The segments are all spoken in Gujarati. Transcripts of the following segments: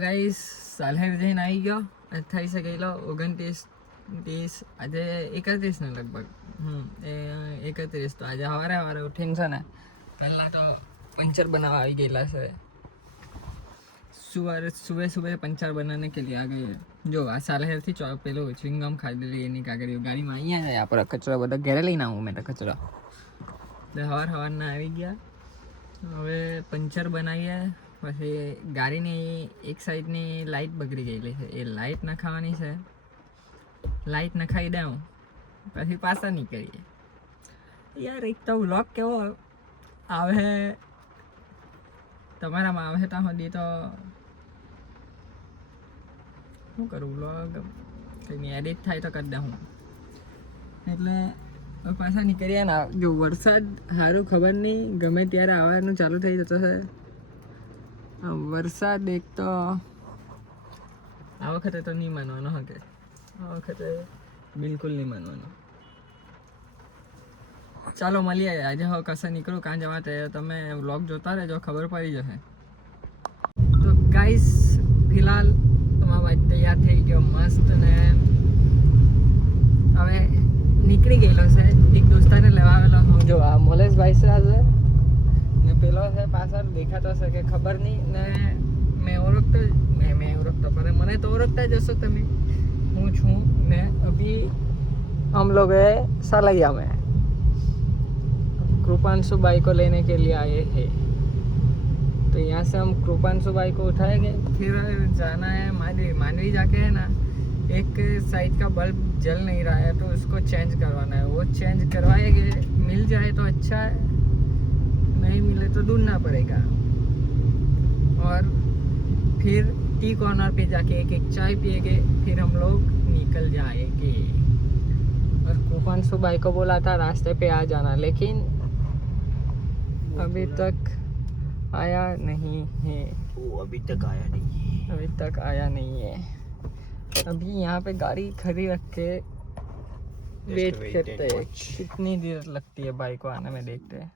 ગાઈસ સાલહેર જઈને આવી ગયો 28 ગયેલો 29 30 આજે 31 ને લગભગ 31 તો આજે સવારે ઉઠીને છે ને પહેલાં તો पंचर बनावा આવી ગયેલા છે सुबह पंचर बनाने के लिए आ गए जो आ सालहेर थी પેલો ચ્વિંગમ ખાધેલી એની કાગળીઓ ગાડીમાં અહીંયા જાય આપણે કચરો બધો ઘરે લઈને આવું મેં તો કચરો એટલે સવારના આવી ગયા હવે પંચર બનાવીએ પછી ગાડીની એક સાઈડની લાઇટ બગડી ગયેલી છે એ લાઇટ નખાવાની છે લાઇટ નખાવી દઉં પછી પાછા નીકળીએ યાર એક તો વ્લોગ કેવો આવે તમારામાં આવે ત્યાં સુધી તો શું કરું વ્લોગ કંઈ એડિટ થાય તો કરી દઉં એટલે પાછા નીકળ્યા ને જો વરસાદ સારું ખબર નહીં ગમે ત્યારે આવવાનું ચાલુ થઈ જતો છે વરસાદ એક તો આ વખતે તો નહીં માનવાનો હકે આ વખતે બિલકુલ નહીં માનવાનો ચાલો મળીએ આજે હવે કશે નીકળું કાં જવા તે તમે વ્લોગ જોતા રહેજો ખબર પડી જશે તો ગાઈસ ફિલહાલ તમારા ભાઈ તૈયાર થઈ ગયો મસ્ત ને હવે નીકળી ગયેલો છે એક દોસ્તાને લેવા આવેલો હું જો આ મોલેશભાઈ છે આજે ને પેલો છે પાછળ દેખાતો છે કે ખબર નહીં ને મેં ઓળખતો પણ મને તો ઓળખતા જ હશો તમે હું છું ને અભી हम लोग सालैया में कृपांशु बाई को लेने के लिए आए हैं तो यहाँ से हम कृपांशु बाई को उठाएंगे फिर जाना है मानवी जाके है ना एक साइड का बल्ब जल नहीं रहा है तो उसको चेंज करवाना है वो चेंज करवाएंगे मिल जाए तो अच्छा है नहीं मिले तो ढूंढना पड़ेगा और फिर टी कॉर्नर पे जाके एक चाय पिएंगे फिर हम लोग निकल जाएंगे और कृपांशु भाई को बोला था रास्ते पे आ जाना लेकिन अभी तक आया नहीं है अभी तक आया नहीं है अभी यहाँ पे गाड़ी खड़ी रख के वेट करते हैं कितनी देर लगती है बाइक को आने में देखते हैं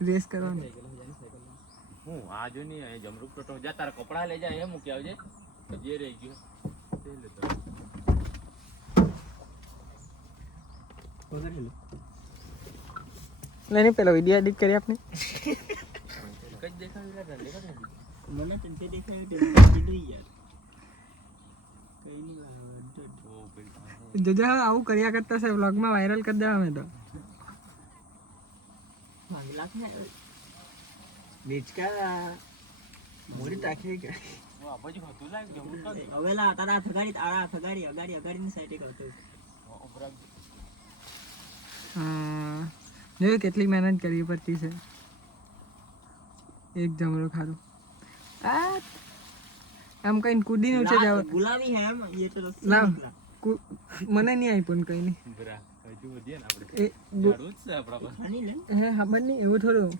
રેસ કરવાની હું આજો ની જમરૂક ટોટો જા તારા કપડા લઈ જા એ મૂકી આવજે જે રહી ગયો તે લેતો લેની પેલો વિડિયો એડિટ કરી આપને કઈ દેખાવી મને તે દેખાવી તે વિડિયો યાર કઈ નહીં જોજો આવું કર્યા કરતા છે વ્લોગમાં વાયરલ કરી દેવા મેં તો નીચકા મોડી ટાકી કે આ બાજુ હતું લાગ જમરૂક તો હવેલા તારા અગાડી ની સાઈડે કરતો હા જો કેટલી મહેનત કરવી પડતી છે એક જમરો ખારું આ આમ કઈ કૂદીને ઉઠે જાવ ગુલાબી હે એમ ये तो લાવ મને નહીં આવી પણ કઈ નહીં બરા હજુ વધીએ ને આપણે એ ઝાડુ જ છે આપણા પાસે ખાની લે હે ખબર નહીં એવું થોડું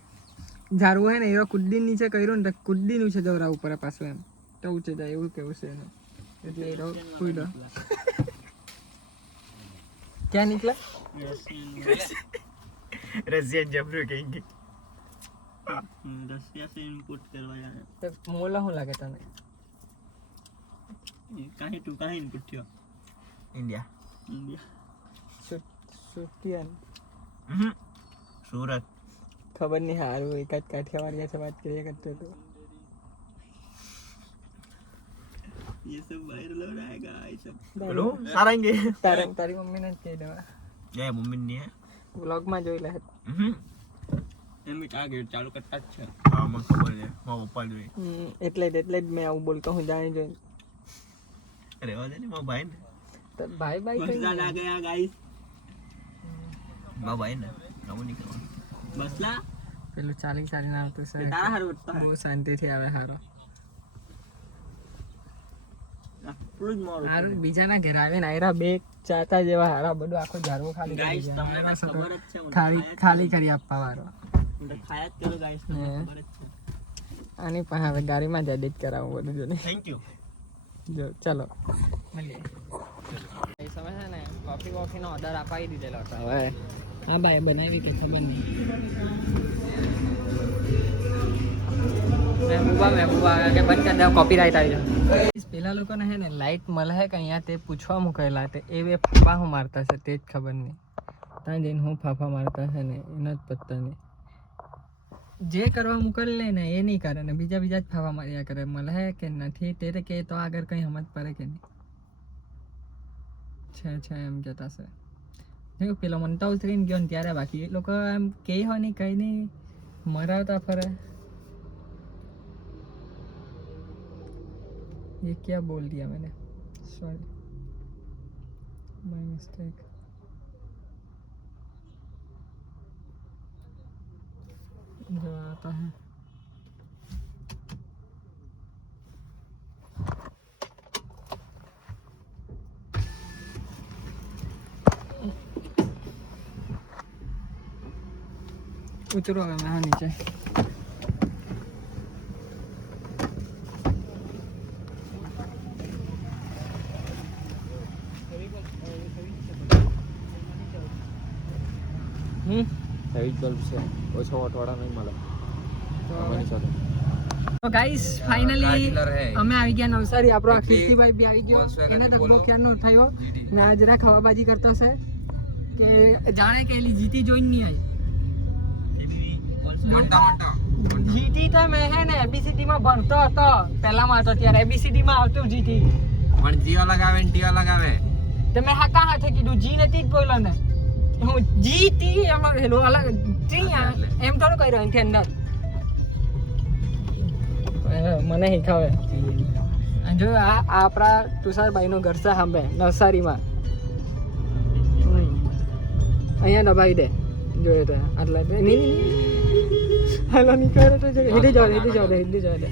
ઝાડવું હે ને એવા કુદ્દી નીચે કર્યું ને તો કુદ્દીનું છે દોરા ઉપર પાછું એમ તો ઊંચે જાય એવું કેવું છે એનું એટલે એ કૂદો ક્યાં નીકળા રશિયન જમરૂક કહેંગે रसिया से इनपुट करवाया है તો મોલા શું લાગે તને काहे तू काहे इनपुट थियो ઇન્ડિયા इंडिया સુતિયાન સુરત ખબર નહીં હારું એક જ કાઠિયાવાડી છે વાત કરીએ કરતો હતો ये सब वायरल हो रहा है गाइस सब બોલો સારાંગે તારી મમ્મીને જ કહી દેવા જય મમ્મી ની વ્લોગમાં જોઈ લે એમ આ ગેટ ચાલુ કરતા જ છે હા મને ખબર છે મારા પપ્પા જોઈ એટલે જ મેં આવું બોલતો હું જાણી જોઈ રહેવા દે ને મારા ભાઈ ને તો ભાઈ बसला आ गया गाइस મારા ભાઈ ને આવું નહીં કરવાનું बसला પેલું ચાલીને આવતું છે तारा हर उठता है બહુ શાંતિથી આવે હારો આપણું જ મોર હારું બીજાના ઘરે આવીને આયરા બે ચાતા જેવા હારા બધું આખો ઝાડવું ખાલી કરી ગાઈસ દીધું. તમને એના સાથે ખબર જ છે મને ખાલી કરી આપવા વાળો ખાયા જ કરો ગાઈસ તમને હે. ખબર જ છે આની પણ હવે ગાડીમાં જ એડિટ કરાવું બધું જો થેન્ક યુ જો ચાલો મળીએ એ સમય છે ને કોફીનો ઓર્ડર અપાવી દીધેલો હતો હવે હા ભાઈ બનાવી કે ખબર નહીં મહેબૂબા કે બંધ કરી દે કોપીરાઇટ આવી જાય પેલા લોકોને હે ને લાઇટ મળે કે અહીંયા તે પૂછવા મૂકેલા તે એ બે ફાફા હું મારતા છે તે જ ખબર નહીં ત્યાં જઈને હું ફાફા મારતા છે ને એનો જ પત્તા નહીં જે કરવા મોકલે ને એ નહીં કરે ને બીજા જ ફાફા માર્યા કરે મળે કે નથી તે કે તો આગળ કંઈ સમજ પડે કે નહીં છે એમ કહેતા છે પેલો મનતા ઉતરીને ગયો ને ત્યારે બાકી એ લોકો એમ કહે હોય નહીં કંઈ નહીં મરાવતા ફરે ये क्या बोल दिया मैंने सॉरी माय मिस्टेक जो आता है उतरो मैं हाँ नीचे તો ગાઈસ ફાઇનલી અમે આવી ગયા નવસારી આપણો કીર્તિભાઈ બી આવી ગયો એને તો બહુ ખ્યાલ ન થયો ને આ જરા ખવાબાજી કરતો છે કે જાણે કે એલી જીતી જોઈને નહીં આવી જીતી તો મેં હે ને એબીસીડી માં ભણતો હતો પહેલામાં હતો ત્યારે એબીસીડી માં આવતું જીતી પણ જીઓ લગાવે ને ટીઓ લગાવે તો મેં હાકા હાથે કીધું જી નથી જ બોલ્યો ને હું જીતી એમ હેલો અલગ જી એમ થોડું કર્યો એનથી અંદર મને શીખાવે જો આ આપણા તુષારભાઈનું ઘર છે સાંભે નવસારીમાં અહીંયા દબાવી દે જોઈએ તો આટલા હાલો નીકળે તો હિન્દી જવા દે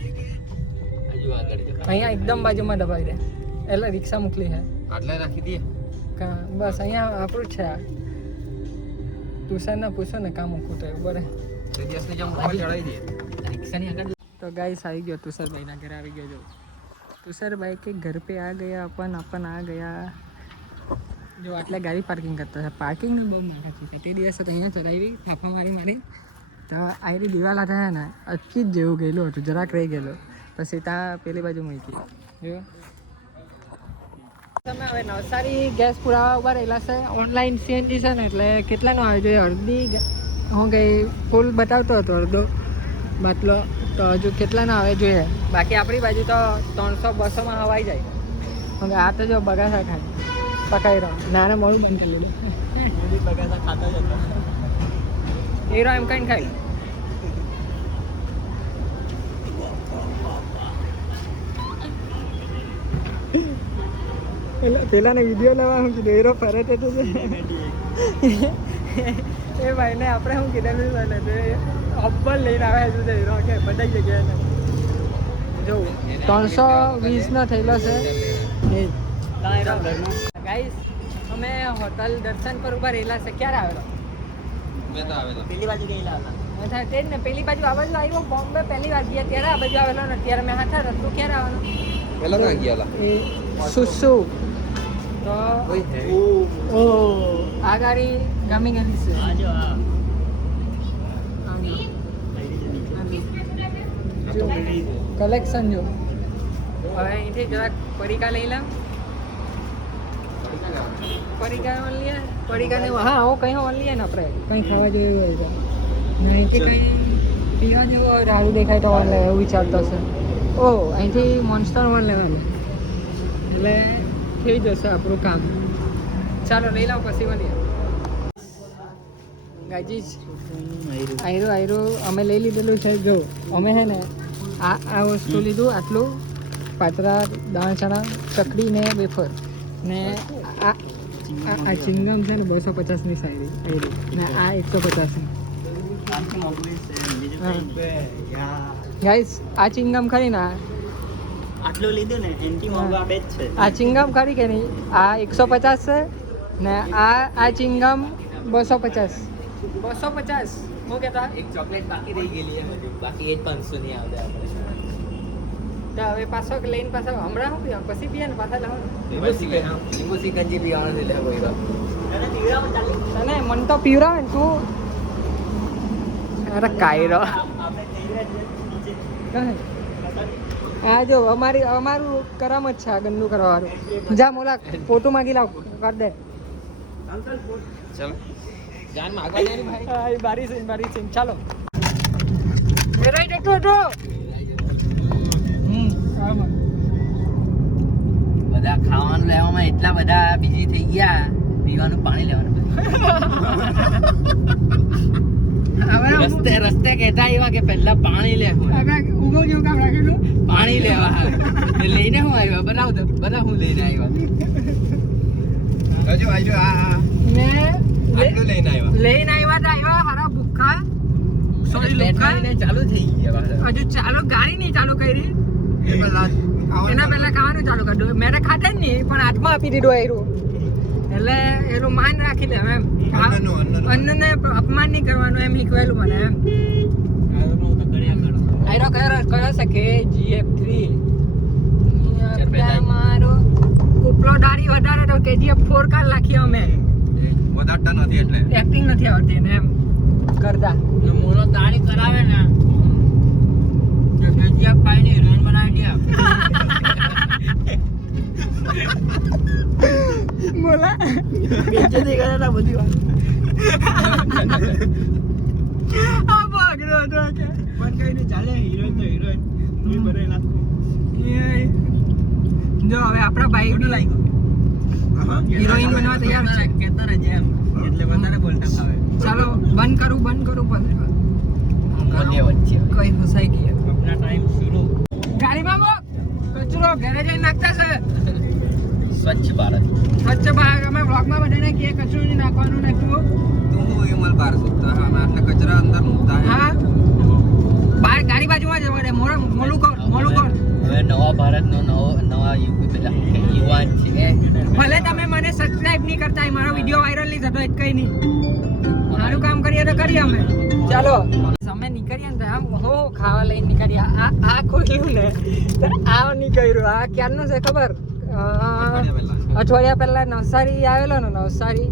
અહીંયા એકદમ બાજુમાં દબાવી દે એટલે રિક્ષા મોકલી છે આટલે રાખી દઈએ બસ અહીંયા આપણું જ છે આ તુષારને પૂછો ને કામ મૂકવું તો એવું બરે તે દિવસની જેમ ઉપર ચડાવી દઈએ રિક્ષાની આગળ तो गाइस આવી ગયો તુષારભાઈ ના ઘરે આવી ગયો જો તુષારભાઈ के घर पे आ गया अपन आ गया જો આટલે ગાડી પાર્કિંગ કરતા છે પાર્કિંગ ને બહુ માથા છે તે દિવસે તો અહીંયા ચડાવી ફાફા મારી તો આયરી દિવાલ હતા ને અટકી જ જેવું ગયેલું હતું જરાક રહી ગયેલો પછી ત્યાં પેલી બાજુ મૂકી જો તમે હવે નવસારી ગેસ પુરાવા ઉભા રહેલા છે ઓનલાઈન સીએનજી છે ને એટલે કેટલાનો આવે જોઈએ અડધી હું ગઈ ફૂલ બતાવતો હતો અડધો બાટલો તો હજુ કેટલાનો આવે જોઈએ બાકી આપણી બાજુ તો 300-200માં હવાઈ જાય હવે આ તો જો બગાસા ખાય પકાઈ રહ્યો નાને મોડું બંધ કરી લીધું બગાસા ખાતા જ હતો એ રહ્યો એમ કઈ ખાય પેલાને વિડીયો લેવાનું કીધું એરો ફરત હતો એ ભાઈને આપણે શું કીધેલું અબ્બલ લઈને આવે છે હીરો કે બધા જગ્યાએ જો 320 નો થયેલો છે ગાઈસ અમે હોટલ દર્શન પર ઉભા રહેલા છે ક્યારે આવેલો મેં તો આવેલો પેલી બાજુ ગયેલા હતા તે જ ને પેલી બાજુ આ બાજુ આવ્યો બોમ્બે પહેલી વાર ગયા ત્યારે આ બાજુ આવેલો ને ત્યારે મેં હાથા રસ્તો ક્યારે આવવાનો પેલા ના ગયા એ સુસુ તો ઓ આ ગાડી ગામી ગયેલી છે આજો હા કલેક્શન જો હવે અહીંથી જરાક પડીકા લઈ લે પડીકા ને હા હું કંઈ ઓન લઈએ ને આપણે કંઈ ખાવા જેવું હોય તો નહીં કે કંઈ પીવા જેવું હોય સારું દેખાય તો ઓન લે એવું વિચારતો છે ઓ અહીંથી મોન્સ્ટર ઓન લેવાનું એટલે થઈ જશે આપણું કામ ચાલો લઈ લાવ પછી મળીએ ગાજી આયરું અમે લઈ લીધેલું છે જો અમે હે ને આ વસ્તુ લીધું આટલું પાતરા દાણ ચણા ચકડી ને વેફર ને આ ચિંગમ છે ને 250ની આયરી ને આ 150ની ગાઈસ આ ચિંગમ ખરી ને આટલું લીધું ને એન્ટી મોંઘા બે જ છે આ ચિંગમ ખરી કે નહીં આ 150 છે ને આ ચિંગમ 250 હું કહેતા એક ચોકલેટ બાકી રહી ગયેલી બાકી એ જ 500 ની આવે આપણે તો હવે પાછો લઈને પાછો હમણાં શું પીવા પછી પીએ ને પાછા લાવો લીંબુ સિકંજી પીવાનું છે લે કોઈ વાર. તને પીવડાવું ચાલે? તને મન તો પીવડાવે ને તું અરે કાયરો આપણે પીવડા જ નીચે. હા જો અમારું કરામ જ છે આ ગંદુ કરવાનું જા મોલા ફોટો માગી લાવ કાઢ દે ચાલો જાનમાં આગળ જાય ને ભાઈ. હા એ બારી છે ચાલો વેરાઈ જતો હતો આમાં બધા ખાવાનું લેવામાં એટલા બધા બિઝી થઈ ગયા, પીવાનું પાણી લેવાનું રસ્તે કહેતા આવ્યા કે પહેલા પાણી લેવું, ઉભો જેવું કામ રાખેલું પાણી લેવા લઈને હું આવ્યા બતાવ તો બધા હું લઈને આવ્યા. હજુ આવજો આ ને આટલું લઈને આવ્યા. લઈને આવ્યા હારા ભૂખા સોરી લુખા ચાલુ થઈ ગયા હજુ ચાલો ગાડી નહીં ચાલુ કરી એના પહેલા ખાવાનું ચાલુ કરી દો મેં ખાતે જ નહીં પણ હાથમાં આપી દીધું એરું એટલે એનું માન રાખી લે એમ અન્નને અપમાન નહીં કરવાનું એમ શીખવેલું મને એમ આયરો કયો છે કે GF3 મારો ઉપલો દાઢી વધારે તો KGF4 કાલ નાખી અમે વધારતા નથી એટલે એક્ટિંગ નથી આવડતી એને એમ કરતા મોનો દાડી કરાવે ને ગંજીયા પાઈને હિરોઈન બનાવી દે. બોલા બેજતી કરે ના બધી વાત. આ ભાગરો હતો કે પણ કઈ નહીં ચાલે, હિરોઈન તો હિરોઈન. તું બને નાખો. જો હવે આપણા બાઈક નું લાગ્યું હિરોઈન બનવા તૈયાર છે કેતા રહે જેમ એટલે વધારે બોલતા આવે. ચાલો બંધ કરું વચ્ચે કઈ ફસાઈ ગયા अपना टाइम शुरू. ગાડીમાં મો કચરો ઘરે જઈને નાખતા છે સ્વચ્છ ભારત. સ્વચ્છ ભાગ અમે વ્લોગમાં બધાને કે કચરો નહીં નાખવાનું ને તું તું વિમલ પાર સુતા હા આટલા કચરા અંદર મૂકતા હા બહાર ગાડી બાજુમાં જવા દે મોલું કર હવે નવા ભારતનો નવા યુવાન છે. ભલે તમે મને સબસ્ક્રાઇબ નહીં કરતા હોય, મારો વિડિયો વાયરલ નહીં થતો એક કઈ નહીં, મારું કામ કરીએ તો કરીએ અમે. ચાલો અમે નીકળીએ ને તો આમ હો ખાવા લઈને નીકળીએ આ ખોલ્યું ને તો આ નીકળ્યું આ ક્યારનું છે ખબર અઠવાડિયા પહેલા નવસારી આવેલો ને નવસારી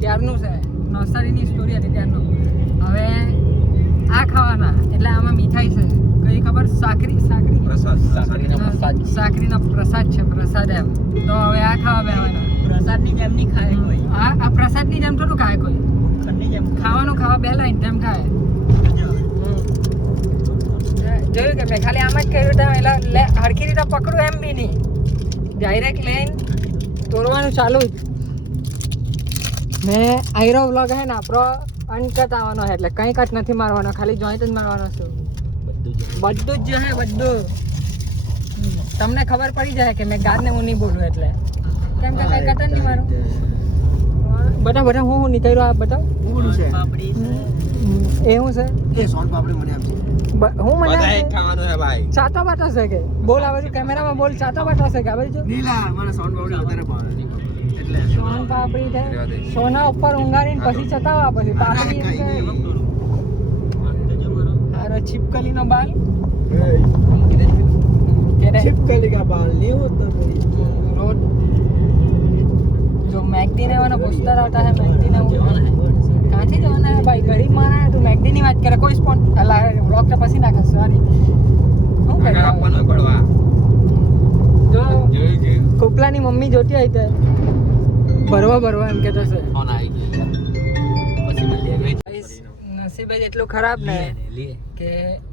ત્યારનું છે નવસારીની સ્ટોરી હતી ત્યારનું. હવે આ ખાવાના એટલે આમાં મીઠાઈ છે કઈ ખબર સાકરીનો પ્રસાદ છે પ્રસાદ એમ તો હવે આ ખાવા બેહવાના. પ્રસાદની જેમ નહીં ખાય કોઈ. આ પ્રસાદની જેમ થોડું ખાય કોઈ, ખંડની જેમ ખાવાનું ખાવા બેલા તેમ ખાય. જોયું કે મેં ખાલી આમ જ કર્યું હતું એટલે હરખી રીતે પકડું એમ બી નહીં, ડાયરેક્ટ લઈને તોડવાનું ચાલુ જ. ને આયરો વ્લોગ હે ને આપણો અનકટ આવવાનો છે એટલે કંઈ કટ નથી મારવાનો, ખાલી જોઈન્ટ જ મારવાનો છું. બધું જ જો હે બધું તમને ખબર પડી જાય કે મેં ગાને હું નહીં બોલું એટલે કેમ કે કંઈ કટ જ નહીં મારું. બધા હું નીકળ્યો આ બધા પૂરું છે. પાપડી એ શું છે એ સોન પાપડી મને આપજે. હું મને બધા એક ખાવાનું છે ભાઈ. ચાતો બાટો છે કે બોલ આવે છે કેમેરામાં બોલ ચાતો બાટો છે કે આવે છે નીલા મને સોન પાપડી વધારે ભાવે એટલે સોન પાપડી છે સોના ઉપર ઊંઘાડીને પછી ચતાવા પછી પાપડી એમ કે અરે છીપકલીનો બાલ छिपकली का बाल नहीं होता रोड जो मैगडी ने वाला पोस्टर आता है मैगडी ने कहाँ थी जवाना है भाई गरीब माना है तू मैगडी ની વાત કરે કોઈ સ્પોન અલા વ્લોગ તો પછી નાખે સોરી હું આગળ કરે આપવાનું પડવા જો જોઈ કોપલાની મમ્મી જોતી આવી તો ભરવા એમ કહેતો છે ફોન આવી ગયો પછી મળીએ. નસીબ જ એટલું ખરાબ ને કે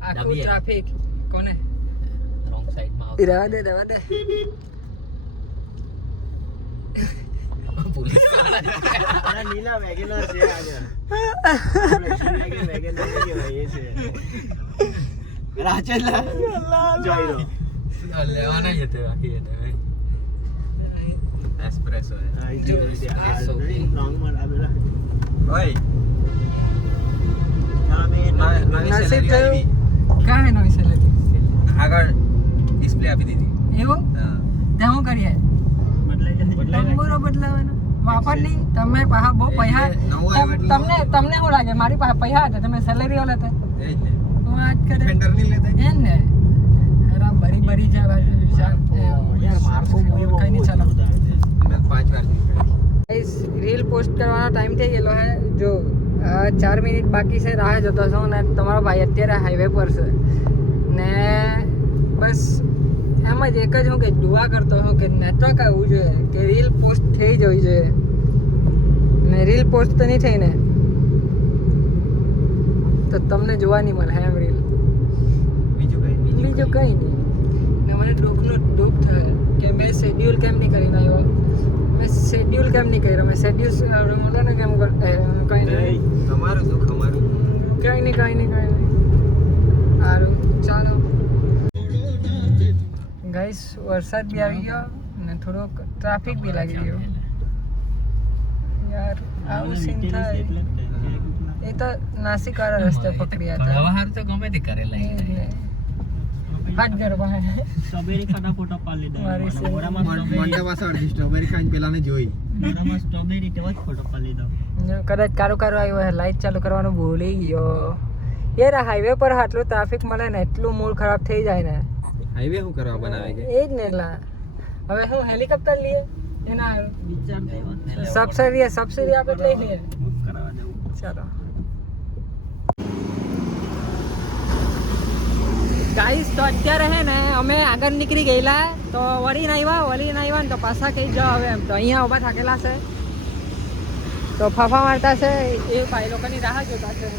આખું ટ્રાફિક કોને રોંગ સાઈડમાં રહેવા દે પોલીસ अरे नीला वैगनर से आ गया वैगनर के भाई ये से राचेला जाइरो લેવાના જ હતા બાકી હતા એસ્પ્રેસો आई जो रॉन्ग मार आबेला ઓય ना मैं નવી નસીબ સેલરી થયું. આવી કાં હે નવી સેલેરી આગળ ડિસ્પ્લે આપી દીધી એવું હા ત્યાં હું કરીએ નંબરો બદલાવાના વાપરની તમે પાહા બહુ પૈસા નવું આવ્યું એટલે તમને શું લાગે મારી પાસે પૈસા હતા તમે સેલેરી ઓલે હતા એ જ ને વાત કરે ફેન્ડર નહીં લેતા એમ ને અરે બરી બરી જાય ભાઈ યાર મારકો મૂવી કઈ નહીં ચાલો મેં 5 વાર જોઈ ગાઈસ રીલ પોસ્ટ કરવાનો ટાઈમ થઈ ગયેલો હે જો 4 મિનિટ બાકી છે રાહ જોતો છું ને તમારો ભાઈ અત્યારે હાઈવે પર છે ને બસ એમ જ એક જ હું કે દુઆ કરતો હું કે નેટવર્ક આવવું જોઈએ કે રીલ પોસ્ટ થઈ જવી જોઈએ ને રીલ પોસ્ટ તો નહીં થઈ ને તો તમને જોવા નહીં મળે એમ રીલ બીજું કંઈ નહીં ને મને દુઃખ થાય કે મેં શેડ્યુલ કેમ નહીં કરીને આવ્યો મેં શેડ્યુલ કેમ નહીં કર્યો મેં શેડ્યુલ મોટો ને કેમ કંઈ નહીં તમારું દુઃખ અમારું કંઈ નહીં સારું ચાલો ગાઈસ વરસાદ બી આવી ગયો ને થોડોક ટ્રાફિક બી લાગી ગયો યાર આવું સીન થાય એ તો નાસિક વાળા રસ્તે પકડ્યા હતા વ્યવહાર તો ગમે તે કરેલા હાથ ગરબા સ્ટ્રોબેરી ખાટા ફોટો પાડી દે મારી સે- મોરામાં મોટા પાસે અડધી સ્ટ્રોબેરી ખાઈને પેલાને જોઈ મોરામાં સ્ટ્રોબેરી તેવા જ ફોટો પાડી દો કદાચ કારો આવ્યો હોય લાઈટ ચાલુ કરવાનું ભૂલી ગયો યાર હાઈવે પર આટલું ટ્રાફિક મળે ને એટલું મૂડ ખરાબ થઈ જાય ને હાઈવે શું કરવા બનાવે છે એ જ ને એટલા હવે હું હેલિકોપ્ટર લઈએ એના વિચાર દેવા સબસિડી આપણે લઈ લઈએ બુક કરાવવા દેવું ચાલો ગાઈસ તો અત્યારે હે ને અમે આગળ નીકળી ગયેલા તો વળીને આવ્યા ને તો પાછા કઈ જાઓ હવે એમ તો અહીંયા ઊભા થાકેલા છે તો ફાફા મારતા છે એ ભાઈ લોકોની રાહ જોતા છે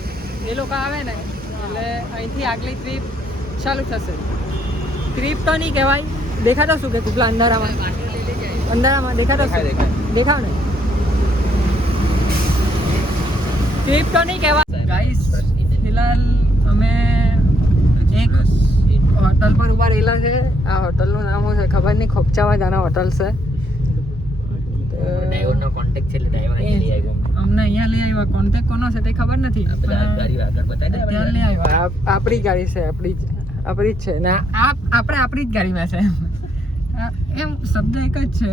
એ લોકો આવે ને એટલે અહીંથી આગલી ટ્રીપ ચાલુ થશે ટ્રીપ તો નહીં કહેવાય દેખાતો શું કે કુપલા અંધારામાં દેખાતો શું દેખાવ ને ટ્રીપ તો નહીં કહેવાય ગાઈસ ફિલહાલ અમે એક હોટલ પર ઉભા રહેલા છે આ હોટલનું નામ શું છે ખબર નહીં ખોપચામાં જાના હોટલ છે ડ્રાઈવરનો કોન્ટેક્ટ છે એટલે ડ્રાઈવર અહીંયા લઈ આવ્યો અમને અહીંયા લઈ આવ્યા કોન્ટેક્ટ કોનો છે તે ખબર નથી બધા ગાડી આગળ બતાવી દે ત્યાં લઈ આવ્યા આપણી ગાડી છે આપણી જ છે ને આપણે આપણી જ ગાડીમાં છે એમ શબ્દ એક જ છે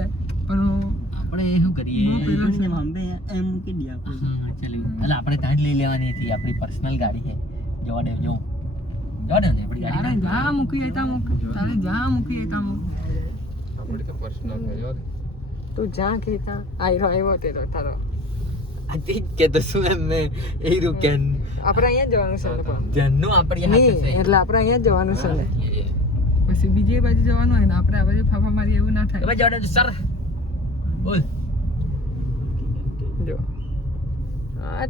પણ આપણે શું કરીએ બહુ પેલા છે. હંબે એમ મૂકી દે આપણે હા ચાલ્યું એટલે આપણે ત્યાં જ લઈ લેવાની હતી આપણી પર્સનલ ગાડી છે જવા દે ને આપણી તારે ગાડી જા મૂકી હતા મૂક આપણે તો પર્સનલ છે જો તું જા કહેતા આવ્યો તે તારો આથી કે તો શું એમ મેં એ રૂકેન આપણે અહીંયા જ જવાનું છે ને પણ જન્નો આપણી હાથે નહીં છે એટલે આપણે અહીંયા જ જવાનું છે ને પછી બીજી બાજુ જવાનું હોય ને આપણે આ બાજુ ફાફા મારી એવું ના થાય હવે જવા દે સર બોલ જો આ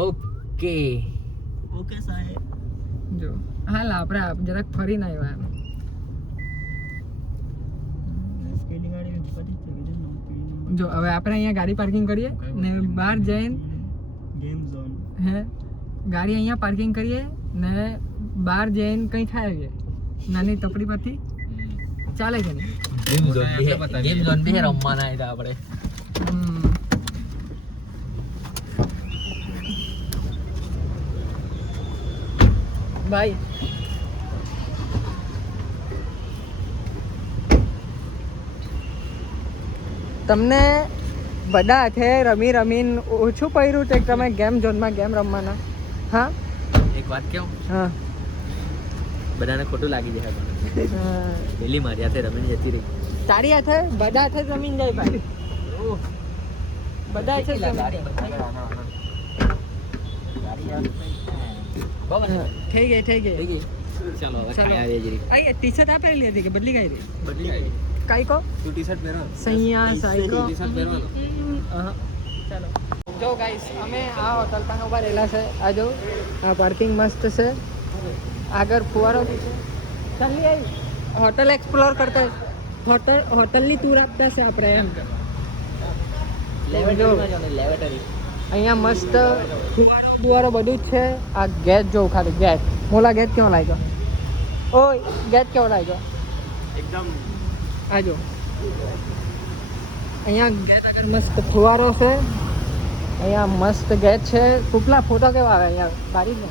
ઓકે ઓકે સાહેબ જો હાલ આપણે જરાક ફરીને આવ્યા એમ સ્પીડિંગ ગાડી પડી છે કે જો હવે આપણે અહીંયા ગાડી પાર્કિંગ કરીએ ને બહાર જઈને ગેમ ઝોન હે ગાડી અહીંયા પાર્કિંગ કરીએ ને બહાર જઈને કંઈ ખાઈ આવીએ નાની ટપડી પરથી ચાલે કે નહીં ગેમ ઝોન બી રમવાના હતા આપણે ભાઈ તમને બધા હાથે રમીને ઓછું પડ્યું છે કે તમે ગેમ ઝોનમાં ગેમ રમવાના હા એક વાત કેવું હા બધાને ખોટું લાગી જાય પેલી મારી હાથે રમીને જતી રહી તારી હાથે બધા હાથે જમીન જાય ભાઈ બધા હાથે જમીન જાય. થઈ ગઈ ચાલો હવે ચાલો. ખાઈ આવીએ જરી આ ટી શર્ટ આપેલી હતી કે બદલી ગઈ હતી બદલી ગઈ કાઈ કો તું ટી-શર્ટ પહેરો સૈયા સાઈકો ટી-શર્ટ પહેરવાનો ચાલો જો ગાઈસ અમે આ હોટલ પાસે ઉભા રહેલા છે આ જો આ પાર્કિંગ મસ્ત છે આગળ ફુવારો બી છે ચાલી આવી હોટલ એક્સપ્લોર કરતા હોટલની ટૂર આપતા છે આપણે એમ લેવેટરીમાં જાઓ ને લેવેટરી અહીંયા મસ્ત ફુવારો બધું જ છે આ ગેટ જો ખાલી ગેટ મોલા ગેટ કેવો લાગ્યો ઓય ગેટ કેવો લાગ્યો એકદમ આ જો અહીંયા ગેટ આગળ મસ્ત ફુવારો છે અહીંયા મસ્ત ગેટ છે ટૂંકલા ફોટો કેવા આવે અહીંયા બારી ને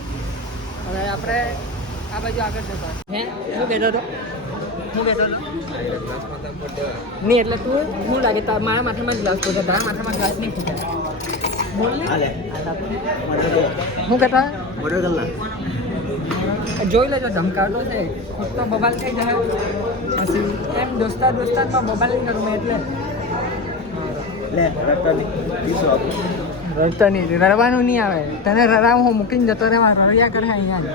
હવે આપણે આ બાજુ આગળ જતા હે શું કહેતો હતો નહીં એટલે તું શું લાગે મારા માથામાં જ ગ્લાસ પડતો તારા માથામાં ગ્લાસ નહીં ફૂટે બોલ ને હાલે શું કહેતા મોટર કલાક જોઈ લેજો ધમકાવતો છે ખુદ તો બબાલ થઈ જાય પછી એમ દોસ્તારમાં બબાલ નહીં કરું મેં એટલે લે રડતો નહીં પીસો આપો રડતો નહીં રડવાનું નહીં આવે તને રડાવ હું મૂકીને જતો રહેવા રડ્યા કરે અહીંયા જ.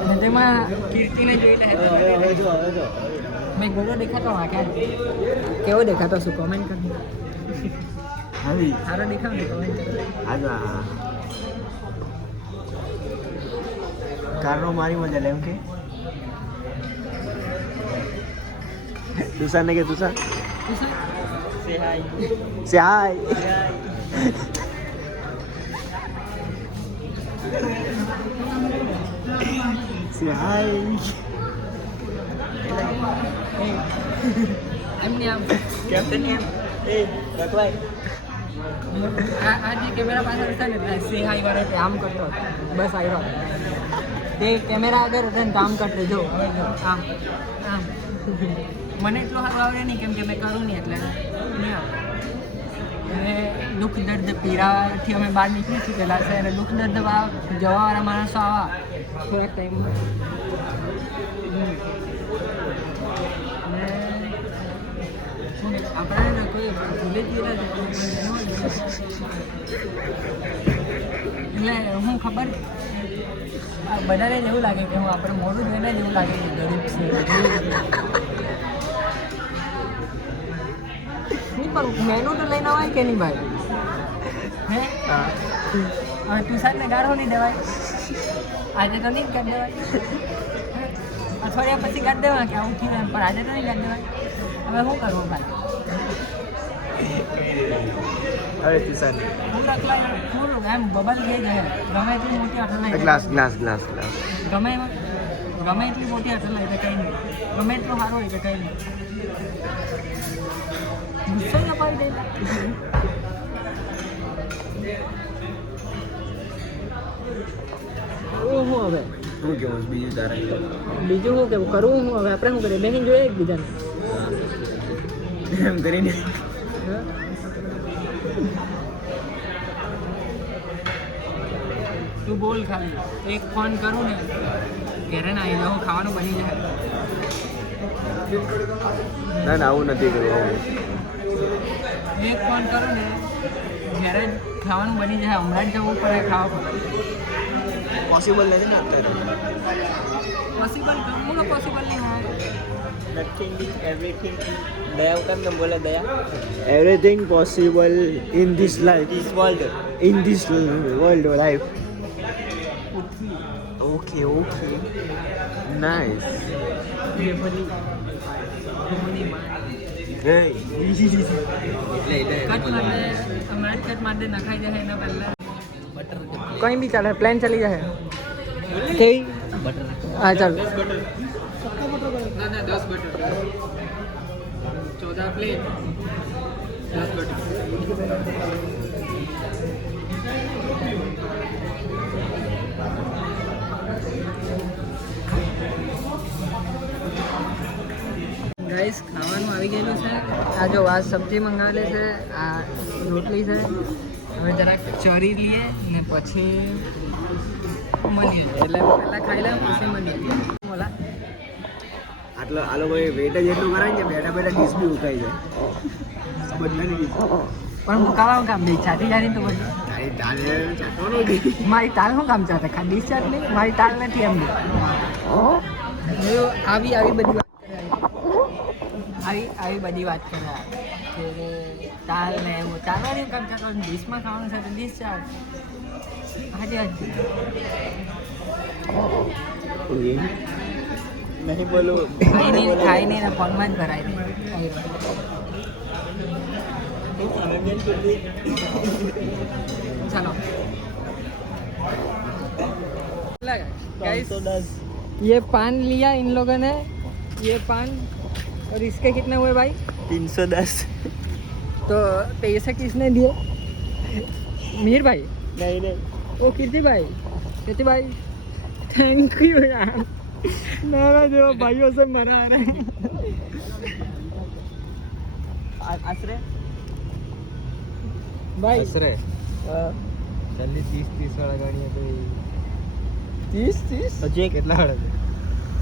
અને તેમાં કીર્તિને જોઈ લે હવે જો મેં ગોળો દેખાતો હા ક્યાં કેવો દેખાતો શું કોમેન્ટ કર હવે સારો દેખાવ ને કોમેન્ટ કર આજો કારનો મારી મજા લે એમ કે તુષાર ને કે તુષાર સે હાય સે હાય એમ નહીં આમ કેપ્ટન એમ એ રખવાય આ જે કેમેરા પાછળ હતા ને એટલે સે હાઈ વાળા તે આમ કરતો હતો બસ આવ્યો તે કેમેરા આગળ હતા ને તો આમ કરતો જો આમ આમ મને એટલો સારું આવડે નહીં કેમ કે મેં કરું નહીં એટલે નહીં આવડે અને દુઃખ દર્દ પીડાથી અમે બહાર નીકળી ચૂકેલા છે અને દુઃખ દર્દ જવાવાળા માણસો આવા થોડાક ટાઈમમાં આપણા કોઈ ભૂલે ગયેલા છે એટલે હું ખબર બધાને જ એવું લાગે કે હું આપણે મોઢું જોઈને જ એવું લાગે કે ગરીબ છે નહીં પણ મેનુ તો લઈને અવાય કે નહીં ભાઈ હે હવે તુષારને ગાળો નહીં દેવાય આજે તો નહીં કાઢ દેવાય અઠવાડિયા પછી કાઢ દેવા કે આવું થયું એમ પણ આજે તો નહીં કાઢ દેવાય હવે શું કરવું ભાઈ હવે તુષાર હું રખલાય પૂરું એમ બબલ ગઈ જાય ગમે એટલી મોટી અટલાય ગ્લાસ ગમે એટલી મોટી અટલાય તો કંઈ નહીં ગમે એટલું સારું હોય તો કંઈ નહીં ગુસ્સો જ અપાવી દે હું હવે શું કેવું બીજું તારે બીજું શું કેવું કરવું હું હવે આપણે શું કરીએ બેન જોઈએ એકબીજાને એમ કરીને તું બોલ ખાલી એક ફોન કરું ને ઘરે ના આવી જાઉં ખાવાનું બની જાય ના આવું નથી કરવું એક ફોન કરું ને ઘરે ખાવાનું બની જાય હમણાં જ જવું પડે ખાવા પડે પોસિબલ નથી ને અત્યારે પોસિબલ કરવું ને પોસિબલ નહીં હોય નથિંગ એવરીથિંગ દયા કેમ તમે બોલે દયા everything possible in this life in this world life okay nice ये बनी કટ માટે નખાઈ જાય એના પહેલા કઈ બી ચાલે પ્લેન ચલી જાય કેવી હા ચાલ ના 10 બટર 14 પ્લેન 10 બટર ગાઈસ ખાવાનું આવી ગયેલું છે આ જો આ સબ્જી મંગાવેલી છે આ રોટલી છે હવે જરાક ચરી લઈએ ને પછી મળીએ એટલે પહેલાં ખાઈ લઉં પછી મળીએ બોલા આટલો આ લોકોએ વેટ જ એટલું કરાય ને બેઠા બેઠા ડીશ બી ઉકાઈ જાય બધાની ડીશ પણ મુકાવાનું કામ નહીં છાતી જાય તો બધું તારી તારે ચાટવાનું મારી તાલ શું કામ ચાલે ખાલી ડિસ્ચાર્જ નહીં મારી તાલ નથી એમ આવી બધી વાત આવી બધી વાત કરે કે તાલ ને એવું ચાલવાનું કામ ચાલવાનું ડીશમાં ખાવાનું છે તો ડિસ્ચાર્જ હાજી નહીં બોલું ખાઈ નહીં ને ફોનમાં જ ભરાય નહીં चलो गाइस ये पान लिया इन लोगों ने ये पान और इसके कितने हुए भाई 310 तो पैसे किसने दिए मीर भाई नहीं ओ कीर्ति भाई थैंक यू यार मेरा जो भाइयों से मरा रहा है आश्रय भाई આશરે જલ્દી 30 વાળા ગાડી તો 30 હજી કેટલા વાળા છે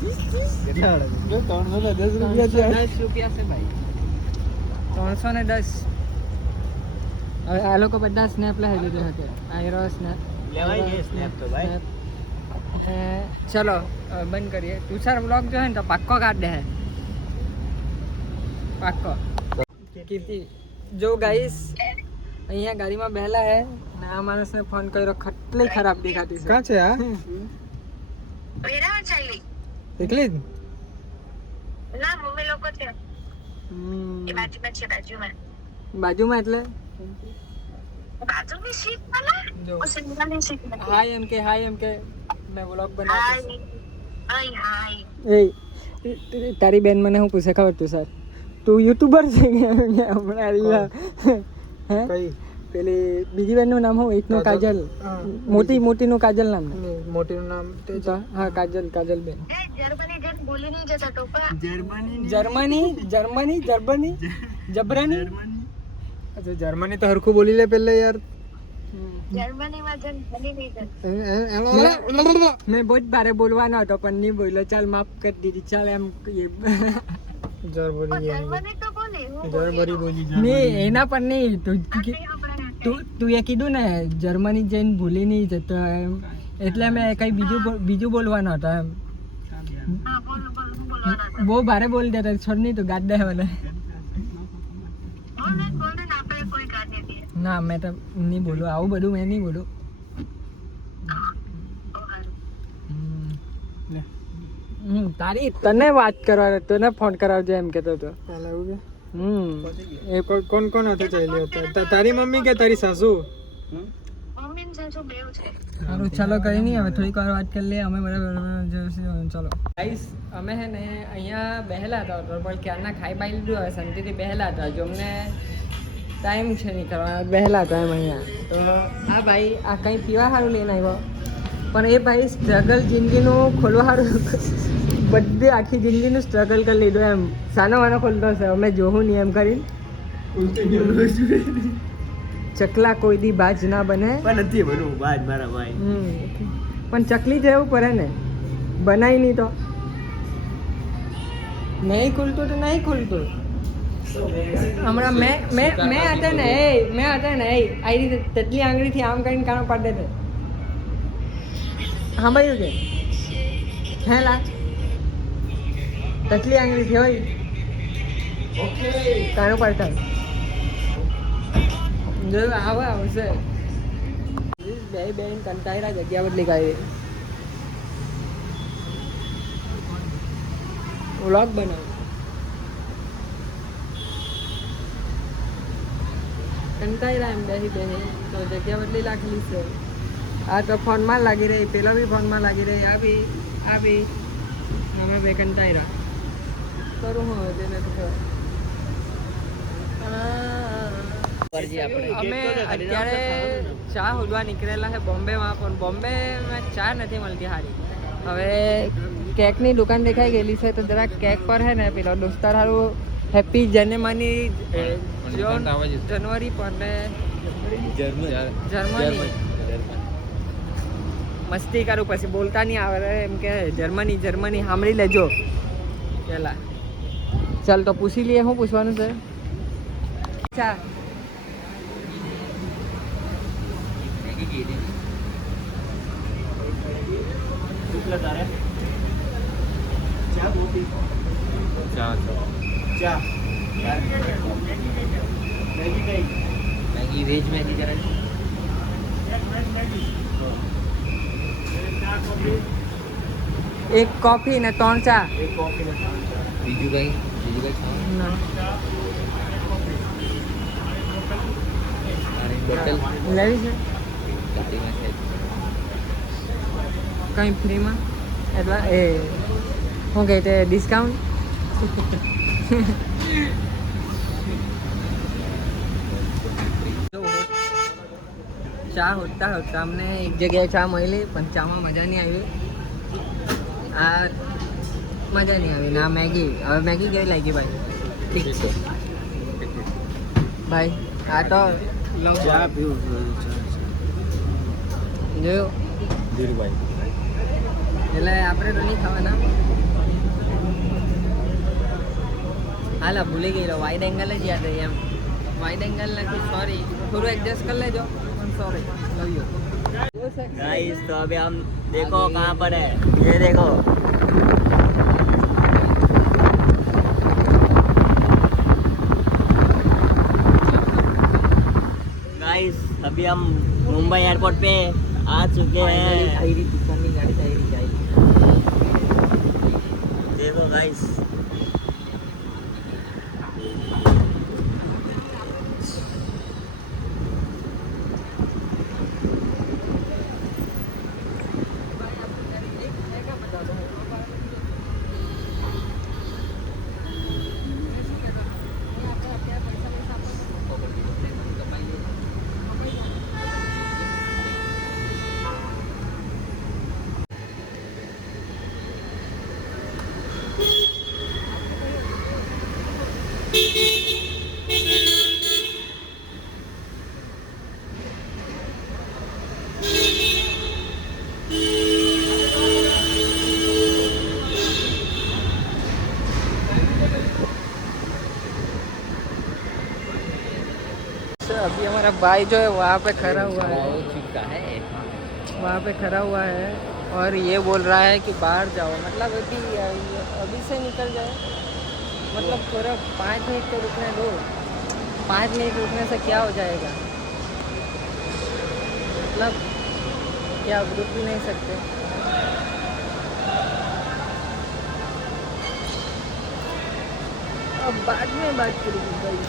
30 કેટલા વાળા છે 310 રૂપિયા છે 10 રૂપિયા છે ભાઈ 310 હવે આ લોકો બધા સ્નેપ લઈ લીધે હકે આયરો સ્નેપ લેવાય છે સ્નેપ તો ભાઈ ચલો બંધ કરીએ તુષાર બ્લોગ જો હે ને તો પાક્કો કાઢ દે પાક્કો કીર્તિ જો ગાઈસ અહીંયા ગાડીમાં બેહલા હે ને આ માણસને ફોન કર્યો ખટલી ખરાબ દેખાતી છે કાં છે આ વેરાવળ ચાલી એકલી જ ના મમ્મી લોકો છે એ બાજુમાં છે બાજુમાં એટલે બાજુની સીટ વાલા જો ઓ સિંગલની સીટ માં હાય એમ કે મેં વ્લોગ બનાવ્યો હાય એ તારી બેન મને હું પૂછે ખબર તું સર તું યુટ્યુબર છે કે હમણાં રીલા હે કઈ પેલી બીજી બેનનું નામ હું એકનું કાજલ મોટીનું કાજલ નામ મોટીનું નામ હા કાજલ બેન જર્મની જન બોલી નહીં જતા ટોપા જર્મની અચ્છા જર્મની તો હરખું બોલી લે પેલે યાર જર્મનીમાં જન બોલી નહીં જતા મેં બહુ જ બારે બોલવાનો હતો પણ નહીં બોલ્યો ચાલ માફ કરી દીધી ચાલ એમ જર્મની તો બોલે નહીં એના પર નહીં તું એ કીધું ને જર્મની જઈને ભૂલી નહીં જતો એમ એટલે મેં કઈ બીજું બોલવાનો હતો એમ હા બોલવાનું બહુ ભારે બોલી દેતા છોડ નહીં તું ગાડ દે મને બોલને આપણે કોઈ કાઢે દે ના મેં તો નહીં બોલું આવું બધું મેં નહીં બોલું તારી તને વાત કરવા તને ફોન કરાવજો એમ કેતો હતો એ કોણ હતું ચાલ્યો હતો તારી મમ્મી કે તારી સાસુ મમ્મી ને સાસુ બેવ છે સારું ચાલો કઈ નહીં હવે થોડીક વાર વાત કરી લઈએ અમે બરાબર ચાલો ગાઈસ અમે હે ને અહીંયા બેહેલા હતા પણ ક્યારના ખાઈ બાઈ લીધું હવે શાંતિથી બેહેલા હતા જો અમને ટાઈમ છે નહીં કરવા બેહેલા હતા એમ અહીંયા તો આ ભાઈ આ કંઈ પીવા સારું લઈને આવ્યો પણ એ ભાઈ સ્ટ્રગલ જિંદગીનું ખોલવા સારું બધી આખી જિંદગીનું સ્ટ્રગલ કરી લીધું એમ સાનો વાનો ખોલતો હશે અમે જોવું નહીં એમ કરીને ચકલા કોઈ દી બાજ ના બને પણ નથી બનવું બાજ મારા ભાઈ પણ ચકલી જેવું પડે ને બનાવી નહીં તો નહીં ખુલતું તો નહીં ખુલતું હમણાં મેં હતા ને આ રીતે તેટલી આંગળીથી આમ કરીને કાણો પાડે છે હા ભાઈ કે હે લા તેટલી આંગળીથી હોય કાણો પાડતા જો આવશે બે બેન કંટાળા જગ્યા બદલી કાઢી વ્લોગ બનાવ કંટાળા એમ બેસી તો જગ્યા બદલી રાખેલી છે આ તો ફોનમાં લાગી રહી પેલો બી ફોનમાં લાગી રહી આ બી અમે બે કંટાળા કરું હું હવે તેને તો અમે અત્યારે ચા હોદવા નીકળેલા છે બોમ્બેમાં પણ બોમ્બેમાં ચા નથી મળતી સારી હવે કેકની દુકાન દેખાઈ ગયેલી છે તો જરાક કેક પર છે ને પેલો દોસ્તાર સારું હેપી જન્મની જાન્યુઆરી પર ને જર્મની મસ્તી કરું પછી બોલતા નહીં આવે એમ કે જર્મની સાંભળી લેજો પેલા ચાલ તો પૂછી લઈએ શું પૂછવાનું છે ચા मैगी वेज मैगी जरा એક કોફી ને 3 ચા एक कॉफी में બીજું કઈ ના પાણી બોટલ લેવી છે ગાડીમાં છે કંઈ ફ્રીમાં એટલે એ શું કહે તે ડિસ્કાઉન્ટ ચા હોતા અમને એક જગ્યાએ ચા મળી પણ ચામાં મજા નહીં આવી આ મજા નહીં આવી ના મેગી હવે મેગી કેવી લાગી ભાઈ ઠીક છે ભાઈ આ તો चहा पीऊ જોયું ધીરુભાઈ એટલે આપણે તો નહીં ખાવાના. હાલા ભૂલી ગયેલો વાઇડ એંગલ જ યાદ રહી એમ. વાઇડ એંગલ નથી, સોરી, થોડું એડજસ્ટ કરી લેજો પણ સોરી લવ યુ. गाइस तो अभी हम देखो कहाँ पर है, ये देखो गाइस अभी हम मुंबई एयरपोर्ट पे आ चुके हैं. देखो गाइस अभी हमारा भाई जो है वहाँ पे खड़ा हुआ है, चुका है वहाँ पे खड़ा हुआ है और ये बोल रहा है कि बाहर जाओ, मतलब अभी से निकल जाए, मतलब थोड़ा 5 मिनट तो रुकने दो. 5 मिनट रुकने से क्या हो जाएगा, मतलब क्या अब रुक भी नहीं सकते. अब बाद में बात करेंगे भाई.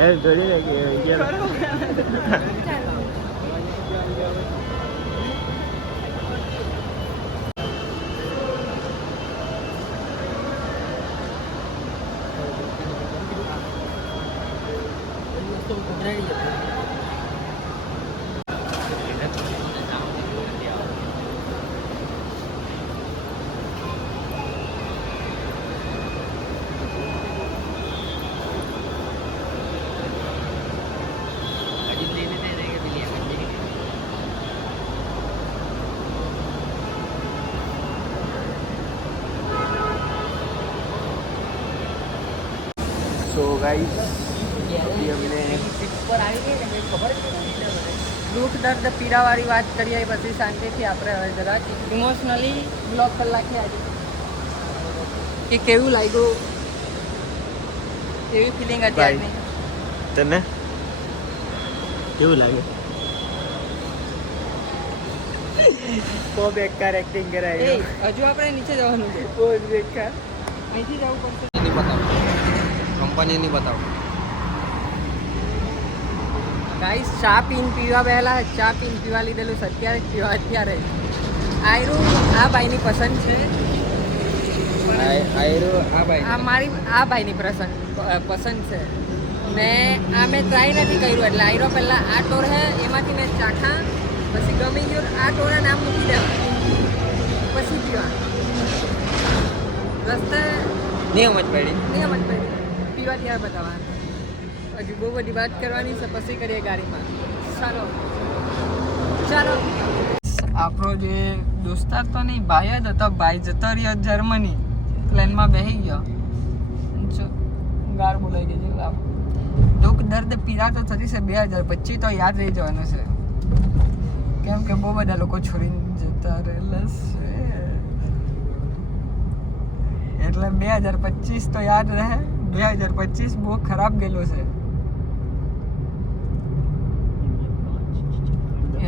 यार थोड़ी लगी तो गाइस अभी हमने દુઃખ દર્દ પીડાવાળી વાત કરીએ પછી શાંતિથી આપણે હવે જરાક ઇમોશનલી બ્લોક કરી નાખીએ આજે કે કેવું લાગ્યું, કેવી ફિલિંગ હતી Bye. આજની. તને કેવું લાગે? બહુ બેકાર એક્ટિંગ એ કરાય. હજુ આપણે નીચે જવાનું છે, બહુ બેકાર. અહીંથી જવું પડશે. नहीं बताओ, कंपनी नहीं बताओ. ગાઈસ ચા પીવા બેહેલા હે, ચા પીવા લીધેલું છે, અત્યારે આયરું આ ભાઈની પસંદ છે, આ મારી આ ભાઈની પસંદ છે ને આ મેં ટ્રાય નથી કર્યું, એટલે આયરો પહેલાં આ ટોર હે એમાંથી મેં ચાખા, પછી ગમી ગયું આ ટોરા નામ મૂકી દેવા, પછી પીવા રસ્તે नहीं समझ पड़ी. નહીં સમજ પડી, પીવા ત્યારે બતાવવાનું. હજુ બહુ બધી વાત કરવાની છે, પછી કરીએ ગાડીમાં. ચાલો ચાલો. આપણો જે દોસ્તાર તો નહીં ભાઈ જ હતો, ભાઈ જતો રહ્યો જર્મની, પ્લેનમાં બેસી ગયો, ગાર બોલાઈ ગઈ છે. દુઃખ દર્દ પીડા તો થતી છે 2025 તો યાદ રહી જવાનું છે, કેમ કે બહુ બધા લોકો છોડીને જતા રહેલા છે, એટલે 2025 તો યાદ રહે. 2025 બહુ ખરાબ ગયેલું છે,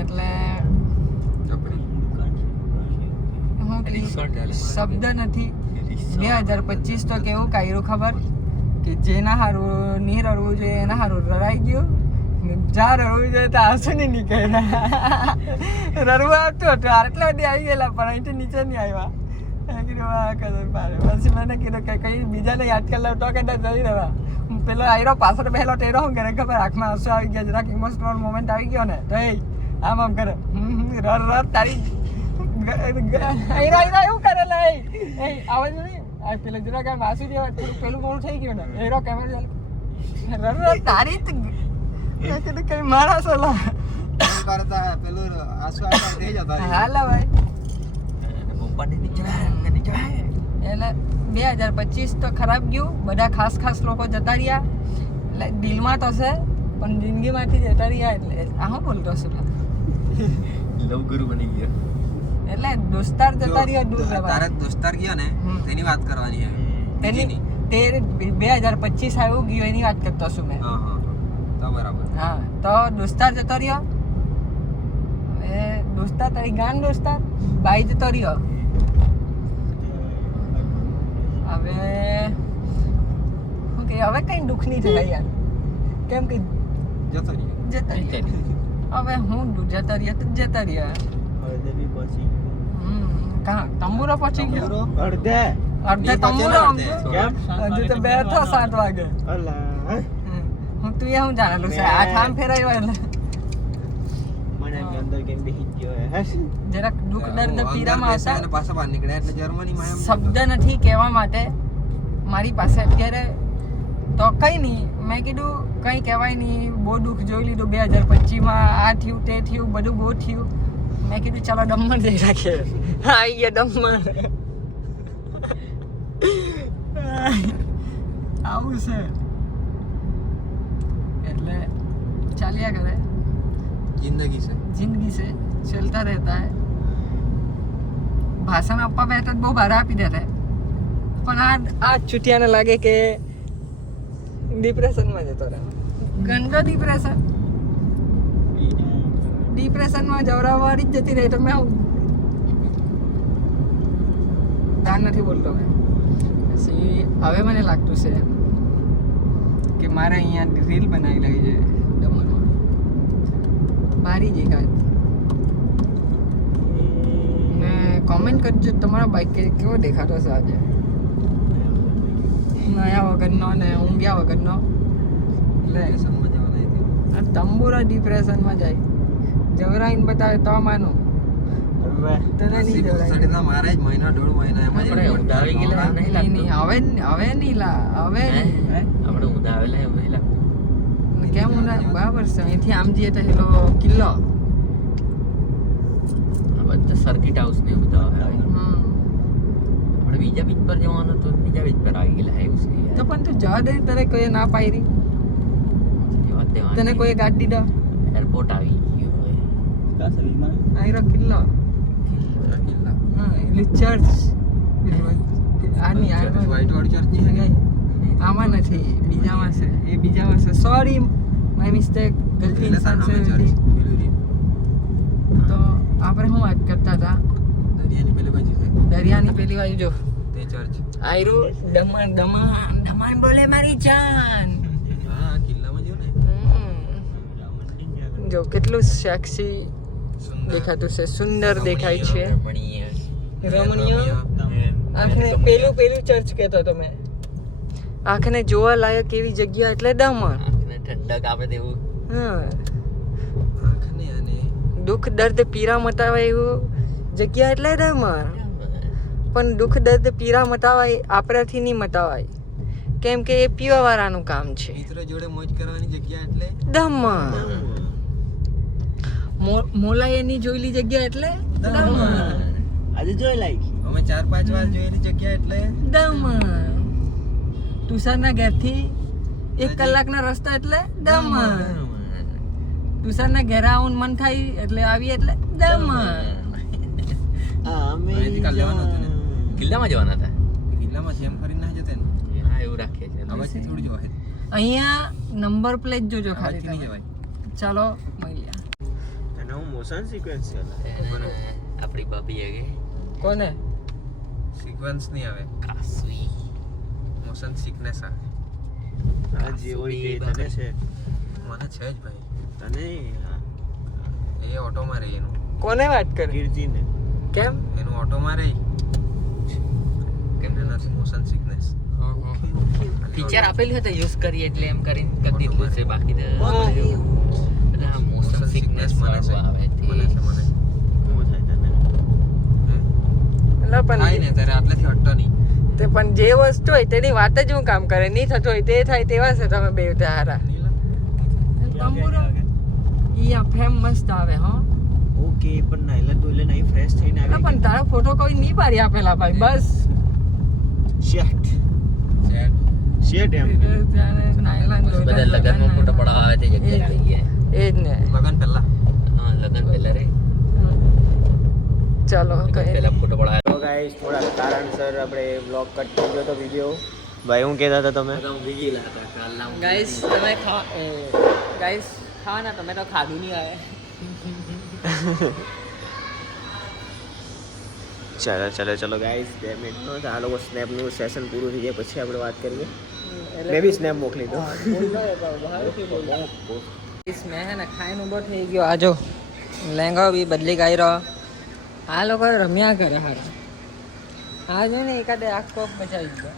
એટલે હું કે શબ્દ નથી 2025 તો કેવું કર્યું ખબર કે જેના હારું નહીં રડવું જોઈએ એના હારું રડાઈ ગયું જ્યાં રડવું જોઈએ તો આંસુ નહીં નીકળ્યા રડવું આવતું હતું આટલા બધી આવી ગયેલા પણ અહીંથી નીચે નહીં આવ્યા મેં કીધું વાહ કદર પાડે પછી મને કીધું કે કંઈ બીજાને યાદ કરી લઉં તો કદાચ જઈ રહેવા પેલો આયરો પાછળ પહેલો ટેરો હું કરે ખબર આંખમાં આંસુ આવી ગયા જરાક ઇમોશનલ મોમેન્ટ આવી ગયો ને તો એ આમ કરે રડ તારી આયરા એવું કરે લે એ આવે જ નહીં આ પેલો જરાક આમ આંસુ જેવા થોડું પેલું મોડું થઈ ગયું ને એરો કેમેરા ચાલે રડ તારી જ કીધું કઈ મારા સોલા કરતા પેલું આંસુ આવતા થઈ જતા હાલા ભાઈ ઉપર નીચે એટલે 2025 તો ખરાબ ગયું બધા ખાસ લોકો જતા રહ્યા એટલે દિલમાં તો છે પણ જિંદગીમાંથી જતા રહ્યા એટલે આ હું બોલતો છું લવ ગુરુ બની ગયો એટલે દોસ્તાર જતા રહ્યા દૂર રહેવા તારે દોસ્તાર ગયો ને તેની વાત કરવાની છે તેની તે 2025 આવ્યું ગયું એની વાત કરતો છું મેં હા તો બરાબર હા તો દોસ્તાર જતો રહ્યો એ દોસ્તાર તારી ગાન દોસ્તાર બાઈ જતો રહ્યો હવે શું કે હવે કઈ દુઃખ નહીં થાય યાર કેમ કે જતો રહ્યો હવે હું જતા રહ્યા તો જતા રહ્યા કાં તંબુરો પહોંચી ગયો અડધે તંબુરો કેમ હજુ તો બેઠો 7 વાગે અલા હું તું હું જાણેલું છે આ ઠામ ફેરાયો એટલે મને અંદર કેમ બેહી ગયો હે જરાક દુઃખ દર્દ પીરામાં આવતા અને પાછા બહાર નીકળ્યા એટલે જર્મનીમાં એમ શબ્દ નથી કહેવા માટે મારી પાસે અત્યારે તો કંઈ નહીં મેં કીધું કંઈ કહેવાય નહીં બહુ દુઃખ જોઈ લીધું 2025માં આ થયું તે થયું બધું બહુ થયું મેં કીધું ચાલો દમણ જઈ રાખીએ આવી ગયા દમણ આવું છે એટલે ચાલ્યા કરે જિંદગી છે जिंदगी से चलता रहता है भाषण આપવા બેઠા બહુ ભારે આપી દેતા પણ આ ચૂંટિયાને લાગે કે ડિપ્રેશનમાં જતો રહે ગંદો ડિપ્રેશનમાં જવરાવાળી જ જતી રહી તો મેં ગાન નથી બોલતો મેં પછી હવે મને લાગતું છે કે મારે અહીંયા રીલ બનાવી લાગી છે દમણમાં બારી જગ્યા ને કોમેન્ટ કરજો તમારો બાઈક કેવો દેખાતો છે આજે નયા વગરનો ને ઊંઘ્યા વગરનો એટલે આ તંબુરા ડિપ્રેશનમાં જાય જવરાઈને બતાવે તો માનું તને નહીં જવરાય મારે જ મહિના દોઢ મહિના એમાં આપણે ઉડાવી ગયેલા નહીં નહીં હવે નહીં હવે આપણે ઉડાવેલા એવું નહીં લાગતું કેમ ઉના બરાબર છે અહીંથી આમ જઈએ તો પેલો કિલ્લો આ બધા સર્કિટ હાઉસ ને બધા આપણે બીજા બીચ પર જવાનું તો બીજા બીચ પર આવી ગયેલા એવું છે તો પણ તું જવા દે તને કોઈ ના પાડી તને કોઈ ગાડી દીધો એરપોર્ટ આવી ગયો આયરો કિલ્લો હા એટલે ચર્ચ આની વ્હાઈટ વાળી ચર્ચ ની હે આમાં નથી બીજામાં છે એ બીજામાં છે સોરી માય મિસ્ટેક ગલતી ઇન્સાન છે તો આપણે શું વાત કરતા હતા દરિયાની પેલી બાજુ છે દરિયાની પેલી બાજુ જો તે ચર્ચ આયરું દમણ બોલે મારી જાન હા કિલ્લામાં જો ને જો કેટલું સેક્સી દેખાતું છે સુંદર દેખાય છે રમણીય આંખને પેલું ચર્ચ કહેતો હતો મેં આંખને જોવા લાયક એવી જગ્યા એટલે દમણ ઠંડક આપે તેવું હા આંખને અને દુઃખ દર્દ પીરા મટાવે એવું જગ્યા એટલે દમણ પણ દુઃખ દર્દ પીરા મટાવાય આપણાથી નહીં મટાવાય કેમ કે એ પીવા વાળાનું કામ છે મિત્રો જોડે મોજ કરવાની જગ્યા એટલે દમણ મોલાયની જોયેલી જગ્યા એટલે દમણ આજે જોઈ લાઈક અમે 4-5 વાર જોયેલી જગ્યા એટલે દમણ તુષારના ઘરથી 1 કલાકના રસ્તા એટલે દમણ તુષારના ઘરે આવવાનું મન થાય એટલે આવીએ એટલે દમણ અહીંથી કાલ લેવાનું હતું ને કિલ્લામાં જવાના હતા કિલ્લામાં સેમ ફરીને ના જતે ને હા એવું રાખીએ છે અવાજથી થોડી જવાય અહીંયા નંબર પ્લેટ જોજો ખાલી અવાજથી નહીં તમે. જવાય ચાલો મળ્યા એનો મોશન સિક્વન્સ છે આપણી ભાભી હે કોને સિક્વન્સ નહીં આવે, મોશન સિકનેસ આવે. હા જે હોય તે તને છે, મને છે જ ભાઈ. તને એ ઓટોમાં રહી એનું, કોને વાત કરી કીર્તિને કેમ એનું ઓટોમાં રહી કેમ નથી મોશન સિકનેસ. ટીચર આપેલું હતું યુઝ કરીએ એટલે એમ કરીને કરી દીધું છે. બાકી તો એટલે આ મોશન સિકનેસ મને છે, આવે મને છે, મને શું થાય તને? એટલે પણ થાય ને ત્યારે આટલેથી હટતો નહીં. તે પણ જે વસ્તુ હોય તેની વાત જ હું કામ કરે, નહીં થતું હોય તે થાય તેવા છે તમે બે હારા. તંબુરો ઈ આ ફેમ મસ્ત આવે હો. ઓકે પણ નાઈલા ધોલે નહીં ફ્રેશ થઈને એટલે આવે પણ તારો ફોટો કોઈ નહીં પાડી આપેલા ભાઈ બસ શેટ શેટ એમ બધા લગનમાં ફોટો પડાવવા આવે તે જગ્યાએ આવી ગયા. એ જ ને. લગન પહેલા હા લગન પહેલા રે ચલો કઈ પહેલા ફોટો પડાવ્યા. તો ગાઈસ થોડા કારણસર આપણે બ્લોગ કટ થઈ ગયો તો વિડિયો. ભાઈ હું કહેતા હતા તમે? ગાઈસ તમે ગાઈસ ખાવાના તમે તો ખાધું નહીં આવે. ચલો ગાઈસ 2 મિનિટનો તો આ લોકો સ્નેપનું સેશન પૂરું થઈ જાય પછી આપણે વાત કરીએ. મેં બી સ્નેપ મોકલી દો. મેં હે ને ખાઈને ઊભો થઈ ગયો. આજો લહેંગો બી બદલી ગઈ રહ્યો. આ લોકો રમ્યા કરે હારા. આ જો ને એકાદે આખો બચાવી ગયો.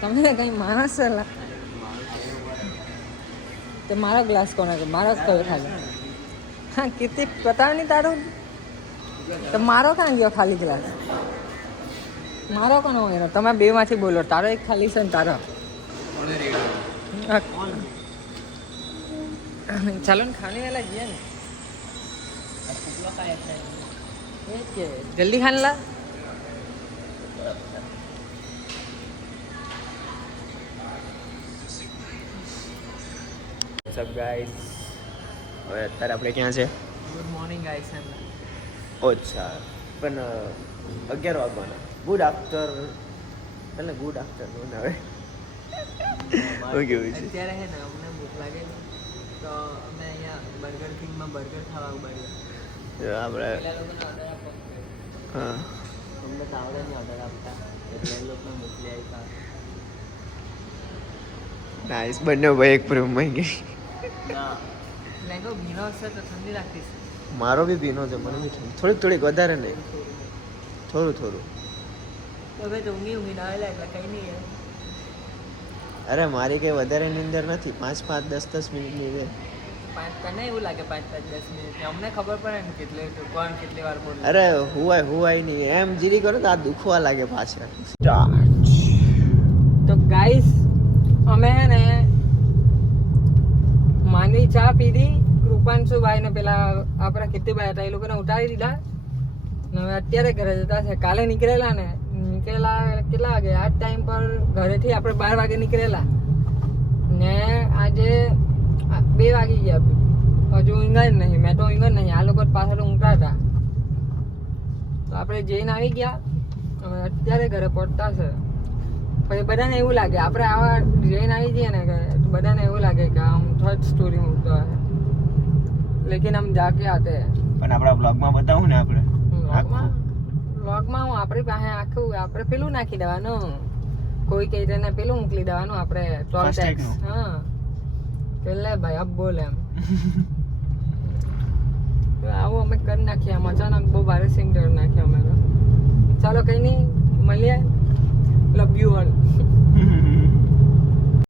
તમે કઈ માણસ તે મારો ગ્લાસ કોને મારો કયો ખાલી હા કીર્તિ પતા નહીં તારું તો મારો ક્યાં ગયો ખાલી ગ્લાસ મારો કોનો હોય તમે બે માંથી બોલો તારો એક ખાલી છે ને તારો ચાલો ને ખાने वाला जिया ने जल्दी खाने ला સબ ગાઈસ હવે અત્યારે આપણે ક્યાં છે? गुड मॉर्निंग गाइस અચ્છા પણ 11 વાગવાના. ગુડ આફ્ટર એટલે ગુડ આફ્ટરનૂન હવે ઓકે છે. અત્યારે હે ને અમને ભૂખ લાગે ને તો અમે અહીંયા બર્ગર કિંગમાં બર્ગર ખાવા ઉભાડ્યા. આપણે પેલા લોકોને ઓર્ડર આપો હા અમને તો આવડે નહીં ઓર્ડર આપતા એટલે એ લોકોને મોકલી આપ્યા. નાઈસ બંને ભાઈ એક પ્રેમમાં ગઈ. લેંગો ભીનો હશે તો ઠંડી લાગતી છે. મારો બી ભીનો છે મને બી થોડીક વધારે નહીં થોડું તો હવે તો ઊંઘી આવેલા એટલે કંઈ નહીં યાર. અરે મારી કઈ વધારે નીંદર નથી 5 10 મિનિટની છે. તને એવું લાગે 5-10 મિનિટ અમને ખબર પડે ને કેટલે કોણ કેટલી વાર બોલે. અરે હુવાય નહીં એમ જીરી કરો તો આ દુખવા લાગે પાછળ. તો ગાઈસ અમે હે ને માનવી ચા પીધી. કૃપાંશુભાઈ ને પેલા આપણા કીર્તિભાઈ હતા એ લોકોને ઉતારી દીધા ને હવે અત્યારે ઘરે જતા છે. કાલે નીકળેલા કેટલા વાગે આ ટાઈમ પર ઘરેથી આપણે 12 વાગે નીકળેલા ને આજે 2 વાગી ગયા. હજુ ઊંઘા જ નહીં. મેં તો ઊંઘા જ નહીં. આ લોકો પાછળ ઊંઘતા હતા તો આપણે જઈને આવી ગયા. હવે અત્યારે ઘરે પહોંચતા છે. પછી બધાને એવું લાગે આપણે આવા જઈને આવી જઈએ ને કે બધાને એવું લાગે કે આમ થર્ડ સ્ટોરી મૂકતો હોય લેકિન આમ જાકે આતે પણ આપણા બ્લોગમાં બતાવું ને આપણે વ્લોગમાં હું આપણી પાસે આખું આપણે પેલું નાખી દેવાનું. કોઈ કહે તેને પેલું મોકલી દેવાનું આપણે ટોલ ટેક્સ. હા પેલે ભાઈ અબ બોલ એમ તો આવું અમે કરી નાખીએ. આમ અચાનક બહુ ભારે સિંગ કરી નાખીએ અમે તો. ચાલો કંઈ નહીં મળીએ. Love you all.